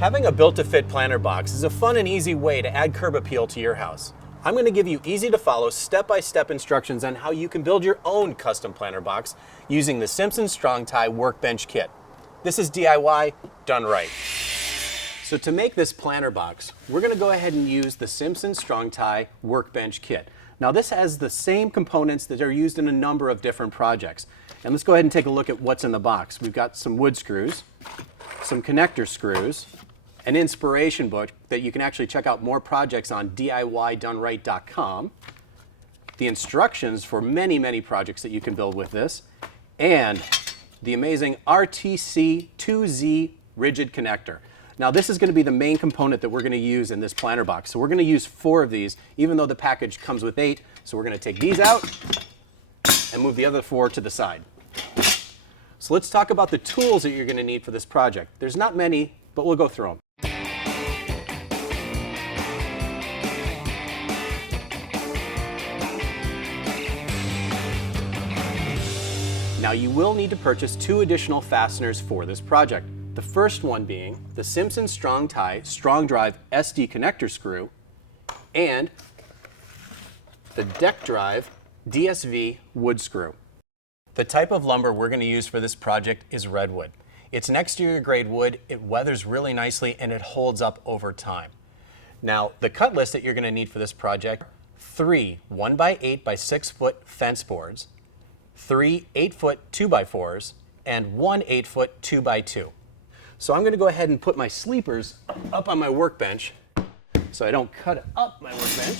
Having a built-to-fit planter box is a fun and easy way to add curb appeal to your house. I'm going to give you easy-to-follow, step-by-step instructions on how you can build your own custom planter box using the Simpson Strong-Tie Workbench Kit. This is DIY done right. So to make this planter box, we're going to go ahead and use the Simpson Strong-Tie Workbench Kit. Now this has the same components that are used in a number of different projects. And let's go ahead and take a look at what's in the box. We've got some wood screws, some connector screws, an inspiration book that you can actually check out more projects on DIYdoneright.com, the instructions for many, many projects that you can build with this, and the amazing RTC2Z rigid connector. Now this is going to be the main component that we're going to use in this planter box. So we're going to use 4 of these, even though the package comes with 8. So we're going to take these out and move the other 4 to the side. So let's talk about the tools that you're going to need for this project. There's not many, but we'll go through them. Now you will need to purchase 2 additional fasteners for this project. The first one being the Simpson Strong-Tie Strong Drive SD connector screw and the Deck Drive DSV wood screw. The type of lumber we're going to use for this project is redwood. It's an exterior grade wood, it weathers really nicely, and it holds up over time. Now the cut list that you're going to need for this project: 3 1x8 by 6 foot fence boards, 3 8-foot 2x4s, and 1 8-foot 2x2. So I'm going to go ahead and put my sleepers up on my workbench so I don't cut up my workbench.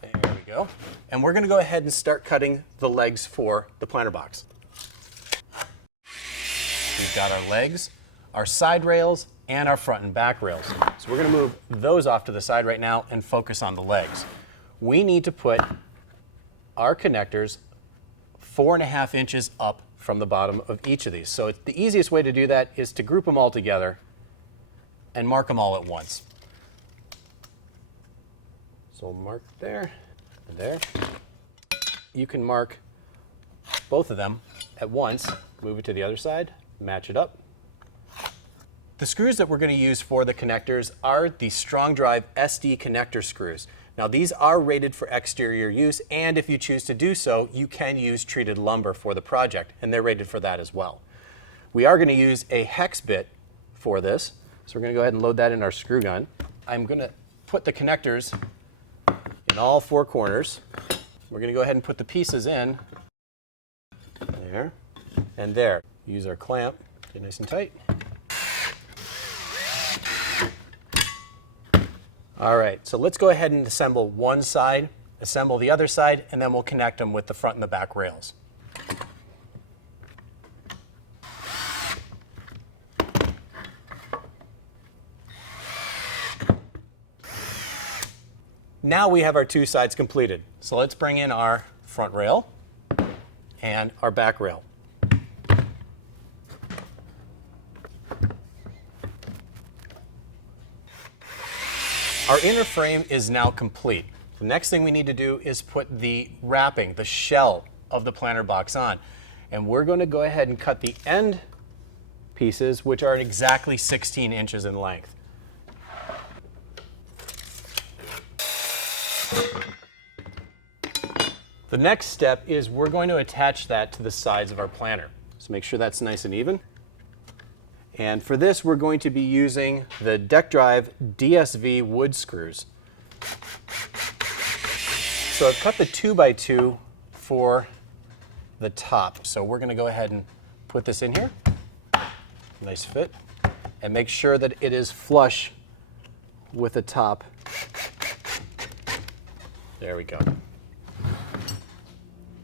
There we go. And we're going to go ahead and start cutting the legs for the planter box. We've got our legs, our side rails, and our front and back rails. So we're going to move those off to the side right now and focus on the legs. We need to put our connectors 4.5 inches up from the bottom of each of these. So the easiest way to do that is to group them all together and mark them all at once. So we'll mark there and there. You can mark both of them at once, move it to the other side, match it up. The screws that we're going to use for the connectors are the Strong Drive SD connector screws. Now these are rated for exterior use, and if you choose to do so, you can use treated lumber for the project, and they're rated for that as well. We are going to use a hex bit for this, so we're going to go ahead and load that in our screw gun. I'm going to put the connectors in all 4 corners. We're going to go ahead and put the pieces in there and there. Use our clamp, get nice and tight. All right, so let's go ahead and assemble one side, assemble the other side, and then we'll connect them with the front and the back rails. Now we have our 2 sides completed. So let's bring in our front rail and our back rail. Our inner frame is now complete. The next thing we need to do is put the wrapping, the shell of the planter box on. And we're going to go ahead and cut the end pieces, which are exactly 16 inches in length. The next step is we're going to attach that to the sides of our planter. So make sure that's nice and even. And for this, we're going to be using the Deck Drive DSV wood screws. So I've cut the 2x2 for the top. So we're going to go ahead and put this in here. Nice fit. And make sure that it is flush with the top. There we go.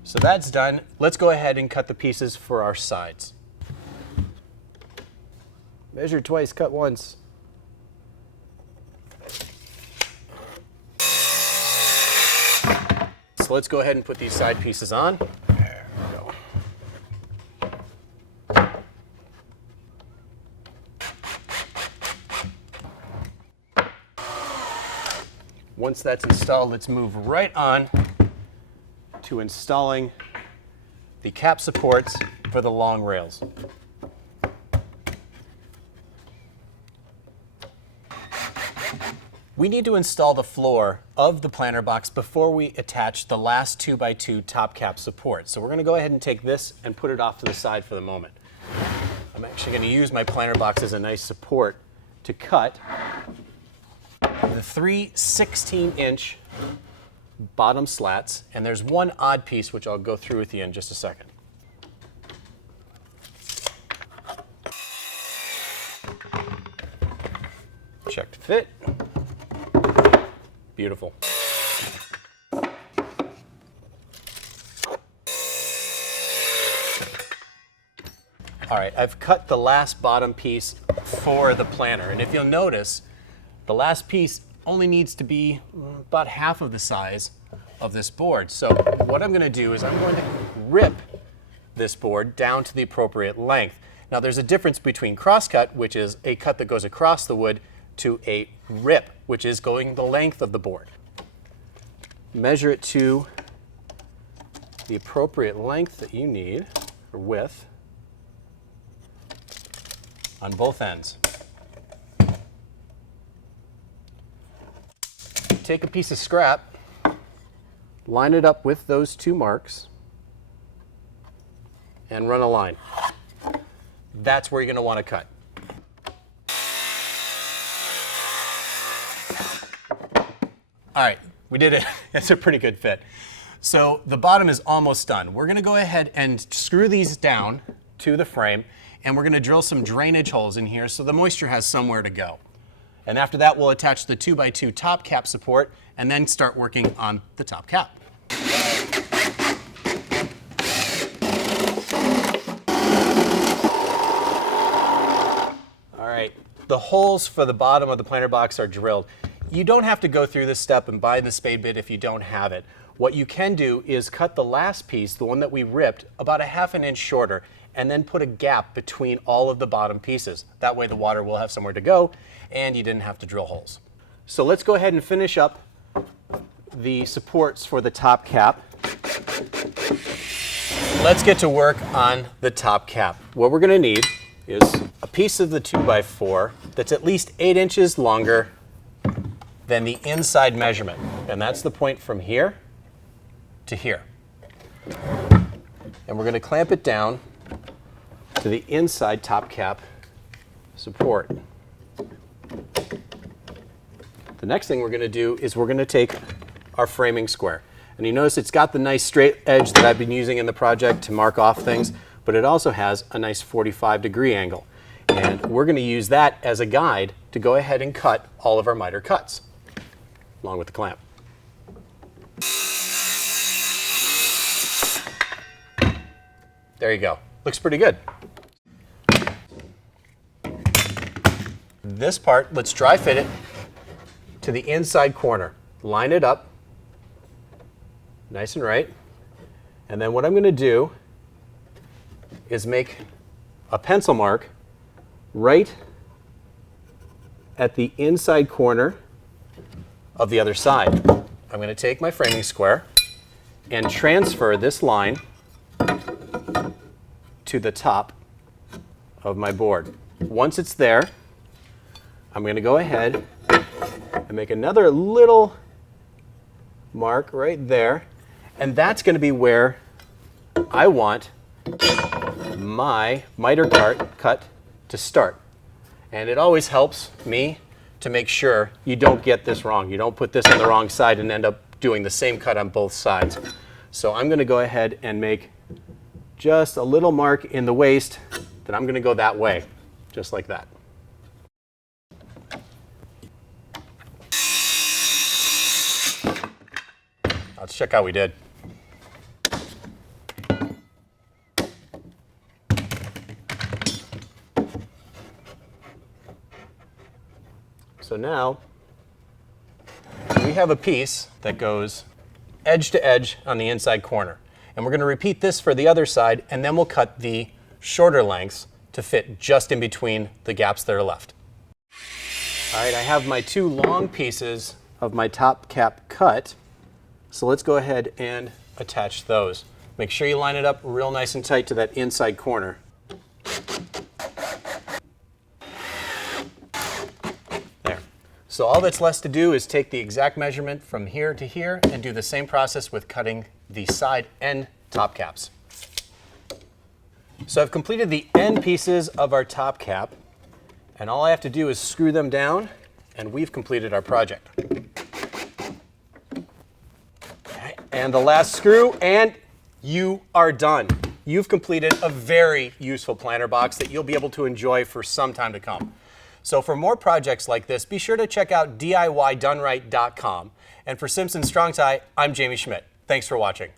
So that's done. Let's go ahead and cut the pieces for our sides. Measure twice, cut once. So let's go ahead and put these side pieces on. There we go. Once that's installed, let's move right on to installing the cap supports for the long rails. We need to install the floor of the planter box before we attach the last 2x2 top cap support. So we're going to go ahead and take this and put it off to the side for the moment. I'm actually going to use my planter box as a nice support to cut the 3 16-inch bottom slats, and there's one odd piece which I'll go through with you in just a second. Check to fit. Beautiful. All right, I've cut the last bottom piece for the planter, and if you'll notice, the last piece only needs to be about half of the size of this board. So what I'm going to do is I'm going to rip this board down to the appropriate length. Now there's a difference between crosscut, which is a cut that goes across the wood, to a rip, which is going the length of the board. Measure it to the appropriate length that you need, or width, on both ends. Take a piece of scrap, line it up with those two marks, and run a line. That's where you're going to want to cut. All right, we did it. It's a pretty good fit. So the bottom is almost done. We're going to go ahead and screw these down to the frame, and we're going to drill some drainage holes in here so the moisture has somewhere to go. And after that, we'll attach the 2x2 top cap support and then start working on the top cap. All right, the holes for the bottom of the planter box are drilled. You don't have to go through this step and buy the spade bit if you don't have it. What you can do is cut the last piece, the one that we ripped, about a ½ an inch shorter, and then put a gap between all of the bottom pieces. That way the water will have somewhere to go and you didn't have to drill holes. So let's go ahead and finish up the supports for the top cap. Let's get to work on the top cap. What we're going to need is a piece of the 2x4 that's at least 8 inches longer than the inside measurement, and that's the point from here to here. And we're going to clamp it down to the inside top cap support. The next thing we're going to do is we're going to take our framing square. And you notice it's got the nice straight edge that I've been using in the project to mark off things, but it also has a nice 45-degree angle. And we're going to use that as a guide to go ahead and cut all of our miter cuts, along with the clamp. There you go. Looks pretty good. This part, let's dry fit it to the inside corner. Line it up nice and right. And then what I'm going to do is make a pencil mark right at the inside corner of the other side. I'm going to take my framing square and transfer this line to the top of my board. Once it's there, I'm going to go ahead and make another little mark right there, and that's going to be where I want my miter cut to start. And it always helps me to make sure you don't get this wrong. You don't put this on the wrong side and end up doing the same cut on both sides. So I'm going to go ahead and make just a little mark in the waist that I'm going to go that way, just like that. Let's check how we did. So now we have a piece that goes edge to edge on the inside corner. And we're going to repeat this for the other side, and then we'll cut the shorter lengths to fit just in between the gaps that are left. All right, I have my two long pieces of my top cap cut. So let's go ahead and attach those. Make sure you line it up real nice and tight to that inside corner. There. So all that's left to do is take the exact measurement from here to here and do the same process with cutting the side and top caps. So I've completed the end pieces of our top cap, and all I have to do is screw them down, and we've completed our project. Okay, and the last screw, and you are done. You've completed a very useful planter box that you'll be able to enjoy for some time to come. So for more projects like this, be sure to check out DIYdoneright.com. And for Simpson Strong-Tie, I'm Jamie Schmitt. Thanks for watching.